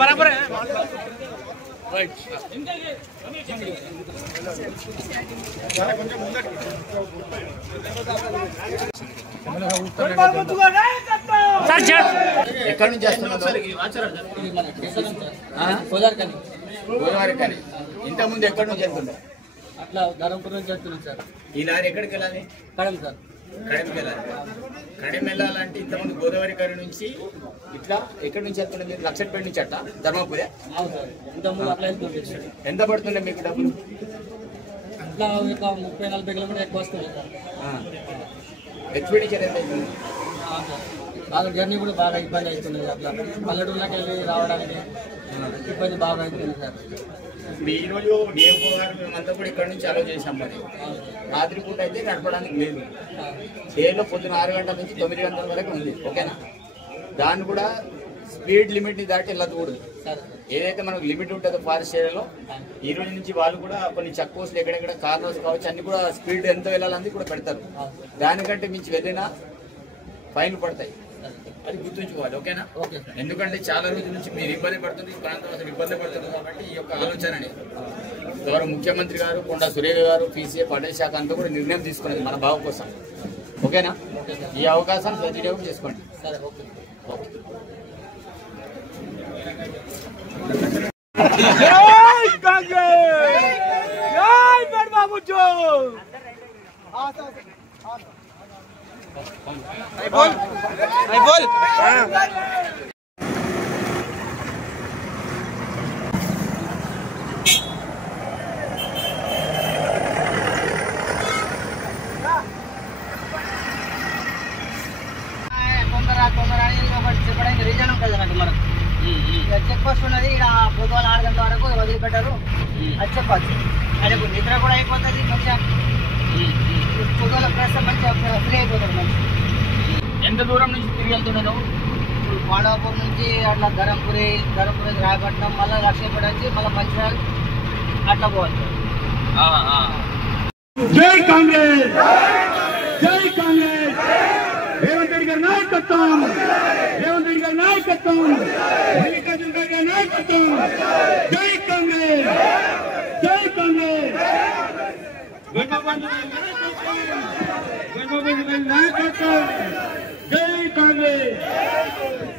बराबर है ఎక్కడి నుంచి చేస్తున్నారు? గోదావరి కానీ ఇంతకుముందు ఎక్కడి నుంచి వెళ్తుండే? అట్లా ధర్మపురం నుంచి చేస్తున్నాం సార్. ఈ లారీ ఎక్కడికి వెళ్ళాలి? కడమ సార్. కడెం వెళ్ళాలి. కడెం వెళ్ళాలంటే ఇంతకుముందు గోదావరి కరి నుంచి ఇట్లా ఎక్కడి నుంచి వెళ్తుండే మీరు? లక్షపేట నుంచి అట్ట ధర్మపురే? అవును సార్. ఇంతకుముందు అట్లా వెళ్తుండే. ఎంత పడుతుండే మీకు డబ్బులు? అట్లా ఒక 30-40 కిలోమీటర్ ఎక్కువ వస్తుంది సార్. ఎక్స్పెండిచర్ ఎంత అవుతుంది? బాగా జర్నీ కూడా బాగా ఇబ్బంది అవుతుంది. అట్లా పల్లెటూళ్ళకి వెళ్ళి రావడానికి ఇబ్బంది బాగా అవుతుంది సార్. ఈ రోజు మేమంతా కూడా ఇక్కడ నుంచి అలో చేసాం. మరి రాత్రి పూట అయితే నడపడానికి లేదు. డేలో పొద్దున 6 గంటల నుంచి 9 గంటల వరకు ఉంది. ఓకేనా? దాన్ని కూడా స్పీడ్ లిమిట్ని దాటి వెళ్ళకూడదు. ఏదైతే మనకు లిమిట్ ఉంటుందో ఫారెస్ట్ ఏరియాలో ఈ రోజు నుంచి వాళ్ళు కూడా కొన్ని చెక్ పోస్టులు ఎక్కడెక్కడ కార్నర్స్ కావచ్చు అన్ని కూడా స్పీడ్ ఎంత వెళ్ళాలని కూడా పెడతారు. దానికంటే మించి వెళ్ళినా ఫైన్లు పడతాయి. అది గుర్తుంచుకోవాలి. ఓకేనా? ఎందుకంటే చాలా రోజుల నుంచి మీరు ఇబ్బంది పడుతుంది, ఈ ప్రాంతం అసలు ఇబ్బంది పడుతుంది. కాబట్టి ఈ యొక్క ఆలోచనని గౌరవ ముఖ్యమంత్రి గారు, కొండా సురేఖ గారు, పీసీఏ పటేల్ శాఖ అంతా కూడా నిర్ణయం తీసుకున్నది మన బావు కోసం. ఓకేనా? ఈ అవకాశాన్ని సద్వినియోగం చేసుకోండి. చెప్పడానికి రీజన్ ఉంటుంది అన్నట్టు మనకు. చెక్ పోస్ట్ ఉన్నది ఇక్కడ పొద్దుగాల 6 గంటల వరకు వదిలిపెట్టారు. అది చెప్పచ్చు. ఆయనకు నిద్ర కూడా అయిపోతుంది. మంచిగా పొద్దుగాల ప్రెస్ మంచిగా ఫ్రీ అయిపోతుంది. మంచి ఎంత దూరం నుంచి తిరిగి వెళ్తున్నాను? ఇప్పుడు పాండవపూర్ నుంచి అట్లా ధరంపురి నుంచి రాయపట్నం, మళ్ళీ లక్ష్మీపేట నుంచి మళ్ళీ మంచిర్యాల అట్లా పోవాలి. జై కాంగ్రెస్, జై కాంగ్రెస్, రేవంత్ రెడ్డి గారి నాయకత్వం, రేవంత్ రెడ్డి గారి నాయకత్వం, మల్లికార్జున గారి నాయకత్వం. జై కాంగ్రెస్, జై కాంగ్రెస్, నాయకత్వం. జై కాంగ్రెస్.